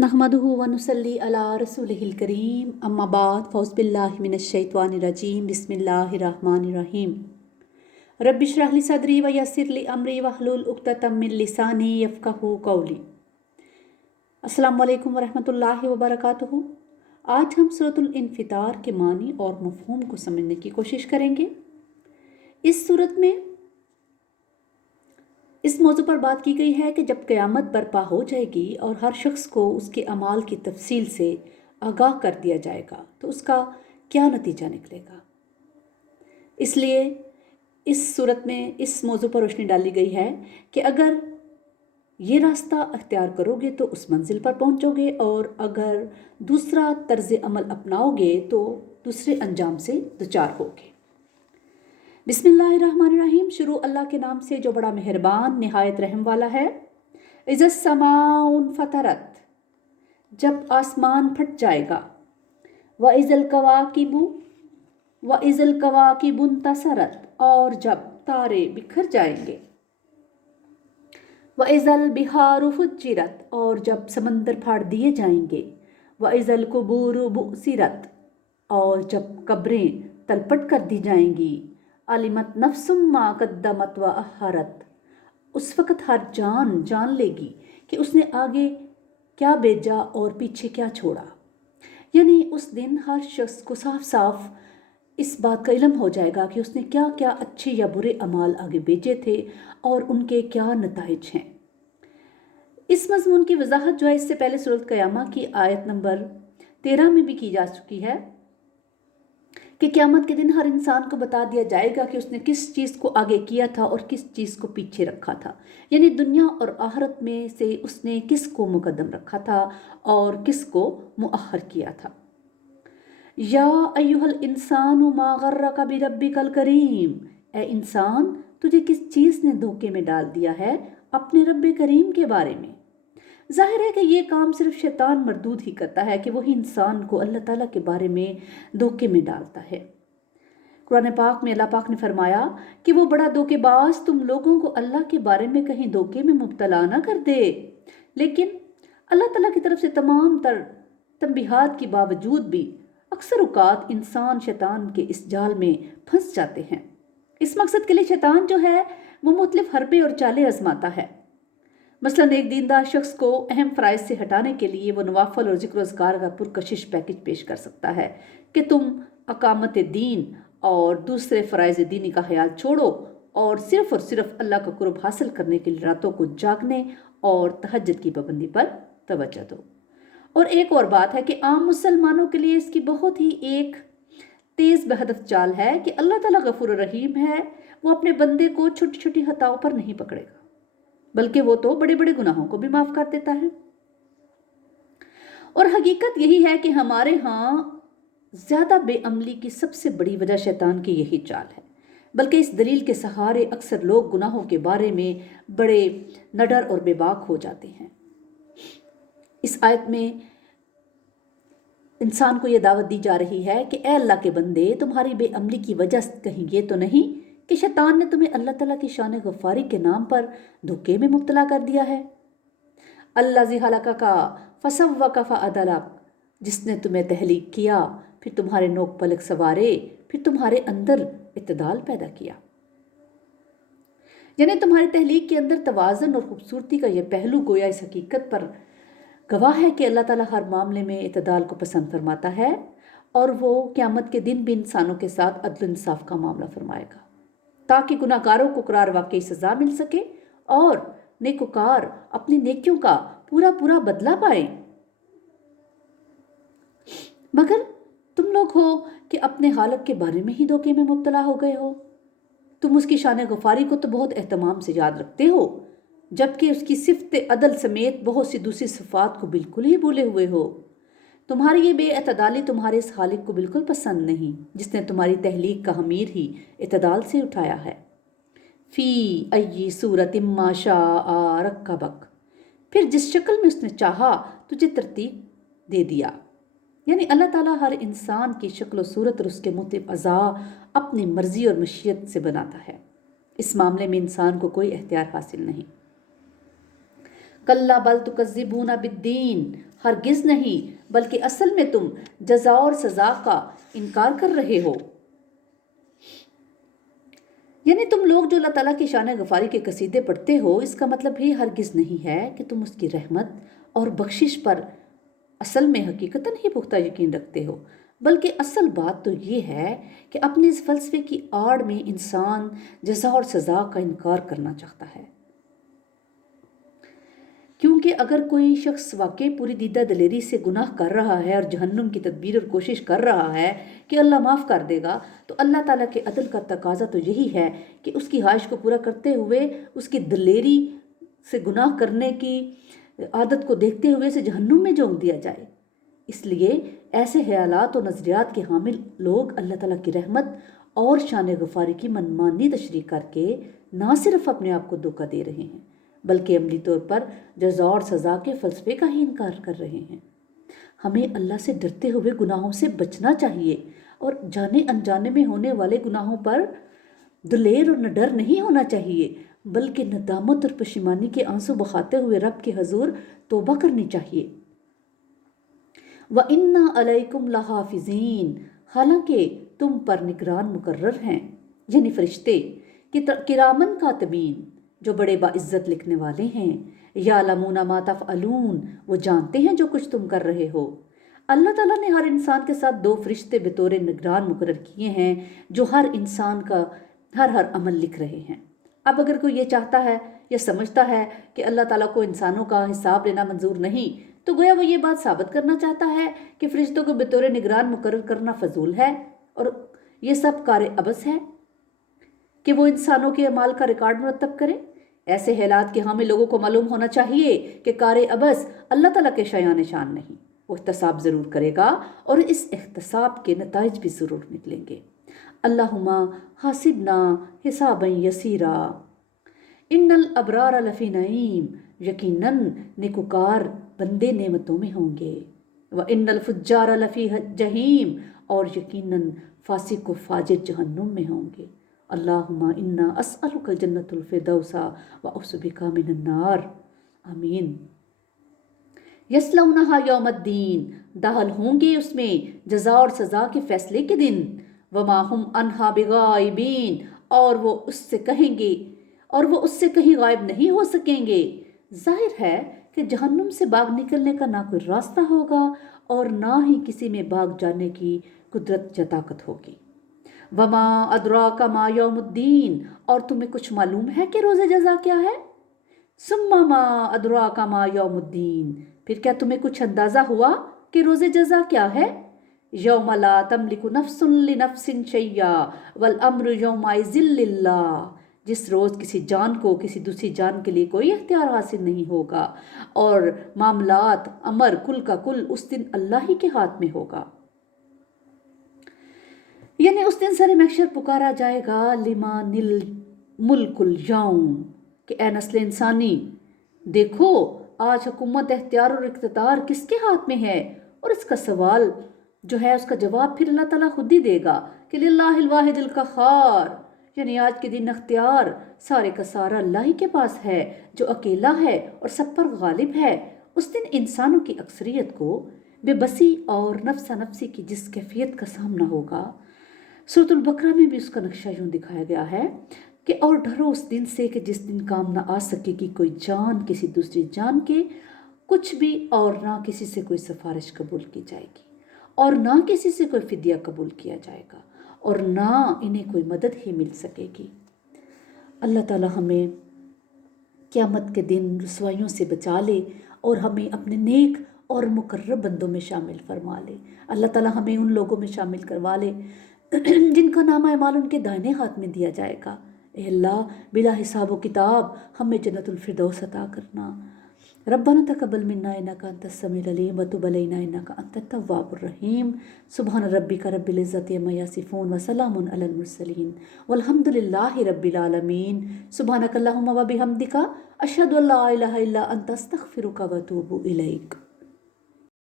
नहमदुहु व नुसल्ली अला रसूलिहिल करीम अम्मा बाद फ़ौज़ बिल्लाहि मिनश शैतानिर रजीम बिस्मिल्लाहिर रहमानिर रहीम रब्बि इश्रह ली सदरी व यस्सिर ली अमरी वहलुल उक़्दतम मिन लिसानी यफ़क़हू क़ौली। अस्सलामु अलैकुम व रहमतुल्लाहि व बरकातुहू। आज हम सूरतुल इन्फ़ितार के मानी और मफ़हूम को समझने की कोशिश करेंगे। इस सूरत में इस मौजू पर बात की गई है कि जब क़यामत बर्पा हो जाएगी और हर शख्स को उसके अमाल की तफसील से आगाह कर दिया जाएगा तो उसका क्या नतीजा निकलेगा। इसलिए इस सूरत में इस मौजू पर रोशनी डाली गई है कि अगर ये रास्ता अख्तियार करोगे तो उस मंजिल पर पहुंचोगे और अगर दूसरा तर्ज अमल अपनाओगे तो दूसरे अंजाम से दुचार होगे। बिस्मिल्लाहिर्रहमानिर्रहीम। शुरू अल्लाह के नाम से जो बड़ा मेहरबान निहायत रहम वाला है। इज़्ज़स समाउन फतरत, जब आसमान फट जाएगा। व इज़ल कवाकिबुन तसरत, और जब तारे बिखर जाएंगे। व इज़ल बिहारु फुज्जिरत, और जब समंदर फाड़ दिए जाएंगे। व इज़ल कुबूरु बुसिरत, और जब कब्रें तलपट कर दी जाएंगी। अलिमत नफ्सुम मा कद्दमत व अहरत, उस वक़्त हर जान जान लेगी कि उसने आगे क्या भेजा और पीछे क्या छोड़ा। यानी उस दिन हर शख्स को साफ साफ इस बात का इल्म हो जाएगा कि उसने क्या क्या अच्छे या बुरे अमाल आगे भेजे थे और उनके क्या नताइज हैं। इस मज़मून की वजाहत जो है इससे पहले सूरत क़यामा की आयत नंबर 13 में भी की जा चुकी है कि क़यामत के दिन हर इंसान को बता दिया जाएगा कि उसने किस चीज़ को आगे किया था और किस चीज़ को पीछे रखा था। यानी दुनिया और आखिरत में से उसने किस को मुकद्दम रखा था और किस को मुअख्खर किया था। या अय्युहल इंसानु मा गर्रका बिरब्बिकल करीम, ए इंसान तुझे किस चीज़ ने धोखे में डाल दिया है अपने रब्बे करीम के बारे में। जाहिर है कि ये काम सिर्फ शैतान मरदूद ही करता है कि वही इंसान को अल्लाह ताला के बारे में धोखे में डालता है। कुरान पाक में अल्लाह पाक ने फरमाया कि वो बड़ा धोखेबाज तुम लोगों को अल्लाह के बारे में कहीं धोखे में मुब्तला ना कर दे। लेकिन अल्लाह ताला की तरफ से तमाम तर तंबीहात के बावजूद भी अक्सर औकात इंसान शैतान के इस जाल में फंस जाते हैं। इस मकसद के लिए शैतान जो है वो मुख्तलिफ हरबे और चालें आजमाता है। मसलन एक दीनदार शख्स को अहम फ़राइज़ से हटाने के लिए वो नवाफल और ज़िक्र अज़कार का पुरकशिश पैकेज पेश कर सकता है कि तुम अकामत दीन और दूसरे फ़राइज़ दीनी का ख्याल छोड़ो और सिर्फ अल्लाह का कुर्ब हासिल करने के लिए रातों को जागने और तहज्जुद की पाबंदी पर तवज्जो दो। और एक और बात है कि आम मुसलमानों के लिए इसकी बहुत ही एक तेज़ बहदफ चाल है कि अल्लाह ताला गफूर रहीम है, वो अपने बंदे को छोटी छोटी खताओं पर नहीं पकड़ेगा बल्कि वो तो बड़े बड़े गुनाहों को भी माफ़ कर देता है। और हकीकत यही है कि हमारे यहाँ ज़्यादा बेअमली की सबसे बड़ी वजह शैतान की यही चाल है। बल्कि इस दलील के सहारे अक्सर लोग गुनाहों के बारे में बड़े नडर और बेबाक हो जाते हैं। इस आयत में इंसान को यह दावत दी जा रही है कि ए अल्लाह के बंदे, तुम्हारी बेअमली की वजह कहीं ये तो नहीं कि शैतान ने तुम्हें अल्लाह ताला की शान गफ़ारी के नाम पर धोखे में मुब्तला कर दिया है। अल्लाज़ी खलक़का फ़सव्वका फ़अदलक, जिसने तुम्हें तहलीक किया फिर तुम्हारे नोक पलक सवारे फिर तुम्हारे अंदर इत्तेदाल पैदा किया। यानी तुम्हारी तहलीक के अंदर तवाज़ुन और खूबसूरती का यह पहलू गोया इस हकीकत पर गवाह है कि अल्लाह ताला हर मामले में इत्तेदाल को पसंद फरमाता है और वो क़यामत के दिन भी इंसानों के साथ अदल इंसाफ का मामला फरमाएगा ताकि गुनाहगारों को करार वाकई सज़ा मिल सके और नेकोकार अपनी नेकियों का पूरा पूरा बदला पाए। मगर तुम लोग हो कि अपने हालत के बारे में ही धोखे में मुब्तला हो गए हो। तुम उसकी शान गफ़ारी को तो बहुत एहतमाम से याद रखते हो जबकि उसकी सिफ़त अदल समेत बहुत सी दूसरी सिफ़ात को बिल्कुल ही भूले हुए हो। तुम्हारी ये बेअतदाली तुम्हारे इस खालिक को बिल्कुल पसंद नहीं जिसने तुम्हारी तहलीक का हमीर ही इत्तेदाल से उठाया है। फ़ी अय्यी सूरत इम्मा शाअ रक्कबक, फिर जिस शक्ल में उसने चाहा तुझे तरतीब दे दिया। यानी अल्लाह ताला हर इंसान की शक्ल सूरत और उसके मुख्तलिफ अज़ा अपनी मर्ज़ी और मशीयत से बनाता है। इस मामले में इंसान को कोई इख्तियार हासिल नहीं। کلا بل تکذبون بالدین، ہرگز نہیں بلکہ اصل میں تم جزا اور سزا کا انکار کر رہے ہو۔ یعنی تم لوگ جو اللہ تعالیٰ کی شان غفاری کے قصیدے پڑھتے ہو، اس کا مطلب یہ ہرگز نہیں ہے کہ تم اس کی رحمت اور بخشش پر اصل میں حقیقتاً ہی پختہ یقین رکھتے ہو، بلکہ اصل بات تو یہ ہے کہ اپنے اس فلسفے کی آڑ میں انسان جزا اور سزا کا انکار کرنا چاہتا ہے۔ کیونکہ اگر کوئی شخص واقعی پوری دیدہ دلیری سے گناہ کر رہا ہے اور جہنم کی تدبیر اور کوشش کر رہا ہے کہ اللہ معاف کر دے گا، تو اللہ تعالیٰ کے عدل کا تقاضا تو یہی ہے کہ اس کی خواہش کو پورا کرتے ہوئے اس کی دلیری سے گناہ کرنے کی عادت کو دیکھتے ہوئے اسے جہنم میں جھونک دیا جائے۔ اس لیے ایسے خیالات اور نظریات کے حامل لوگ اللہ تعالیٰ کی رحمت اور شان غفاری کی منمانی تشریح کر کے نہ صرف اپنے آپ کو دھوکہ دے رہے ہیں، بلکہ عملی طور پر جزا اور سزا کے فلسفے کا ہی انکار کر رہے ہیں۔ ہمیں اللہ سے ڈرتے ہوئے گناہوں سے بچنا چاہیے اور جانے انجانے میں ہونے والے گناہوں پر دلیر اور نڈر نہیں ہونا چاہیے، بلکہ ندامت اور پشیمانی کے آنسو بہاتے ہوئے رب کے حضور توبہ کرنی چاہیے۔ وَإِنَّا عَلَيْكُمْ لَحَافِظِينَ، حالانکہ تم پر نگران مقرر ہیں، یعنی فرشتے کرامن کاتبین جو بڑے باعزت لکھنے والے ہیں، یعلمون ما تفعلون، وہ جانتے ہیں جو کچھ تم کر رہے ہو۔ اللہ تعالیٰ نے ہر انسان کے ساتھ 2 فرشتے بطور نگران مقرر کیے ہیں جو ہر انسان کا ہر عمل لکھ رہے ہیں۔ اب اگر کوئی یہ چاہتا ہے یا سمجھتا ہے کہ اللہ تعالیٰ کو انسانوں کا حساب لینا منظور نہیں، تو گویا وہ یہ بات ثابت کرنا چاہتا ہے کہ فرشتوں کو بطور نگران مقرر کرنا فضول ہے اور یہ سب کار عبث ہے کہ وہ انسانوں کے اعمال کا ریکارڈ مرتب کرے۔ ایسے حالات کے حامل لوگوں کو معلوم ہونا چاہیے کہ کار عبث اللہ تعالیٰ کے شایان شان نہیں، وہ احتساب ضرور کرے گا اور اس احتساب کے نتائج بھی ضرور نکلیں گے۔ اللہم حاسبنا حسابا یسیرا ان الابرار لفی نعیم، یقیناً نیکوکار بندے نعمتوں میں ہوں گے، وان الفجار لفی جہیم، اور یقیناً فاسق و فاجر جہنم میں ہوں گے۔ اللہم انا اسألک الجنۃ الفردوس واعوذ بک من النار، آمین۔ یصلونہا یوم الدین، داخل ہوں گے اس میں جزا اور سزا کے فیصلے کے دن، وما ہم عنہا بغائبین، اور وہ اس سے کہیں غائب نہیں ہو سکیں گے۔ ظاہر ہے کہ جہنم سے باغ نکلنے کا نہ کوئی راستہ ہوگا اور نہ ہی کسی میں باغ جانے کی قدرت یا طاقت ہوگی۔ وما ادراک ما یوم الدین، اور تمہیں کچھ معلوم ہے کہ روز جزا کیا ہے؟ ثم ما ادراک ما یوم الدین، پھر کیا تمہیں کچھ اندازہ ہوا کہ روز جزا کیا ہے؟ یوم لا تملک نفس لنفس شیئا والامر یومئذ للہ، جس روز کسی جان کو کسی دوسری جان کے لیے کوئی اختیار حاصل نہیں ہوگا اور معاملات امر کل کا کل اس دن اللہ ہی کے ہاتھ میں ہوگا۔ یعنی اس دن سر محشر پکارا جائے گا لمن الملک اليوم، کہ اے نسل انسانی دیکھو آج حکومت اختیار اور اقتدار کس کے ہاتھ میں ہے، اور اس کا سوال جو ہے اس کا جواب پھر اللہ تعالیٰ خود ہی دے گا کہ للہ الواحد القہار، یعنی آج کے دن اختیار سارے کا سارا اللہ ہی کے پاس ہے جو اکیلا ہے اور سب پر غالب ہے۔ اس دن انسانوں کی اکثریت کو بے بسی اور نفسا نفسی کی جس کیفیت کا سامنا ہوگا، سورۃ البقرہ میں بھی اس کا نقشہ یوں دکھایا گیا ہے کہ اور ڈرو اس دن سے کہ جس دن کام نہ آ سکے گی کوئی جان کسی دوسری جان کے کچھ بھی، اور نہ کسی سے کوئی سفارش قبول کی جائے گی، اور نہ کسی سے کوئی فدیہ قبول کیا جائے گا، اور نہ انہیں کوئی مدد ہی مل سکے گی۔ اللہ تعالیٰ ہمیں قیامت کے دن رسوائیوں سے بچا لے اور ہمیں اپنے نیک اور مقرب بندوں میں شامل فرما لے۔ اللہ تعالیٰ ہمیں ان لوگوں میں شامل کروا لے جن کا نامہ اعمال ان کے دائیں ہاتھ میں دیا جائے گا۔ اے اللہ بلا حساب و کتاب ہمیں جنت الفردوس عطا کرنا۔ ربنا تقبل منا انک انت السمیع العلیم وتب علینا انک انت التواب الرحیم۔ سبحان ربک رب العزۃ عما یصفون وسلام علی المرسلین والحمد للہ رب العالمین۔ سبحانک اللہم وبحمدک اشہد ان لا الہ الا انت استغفرک واتوب الیک۔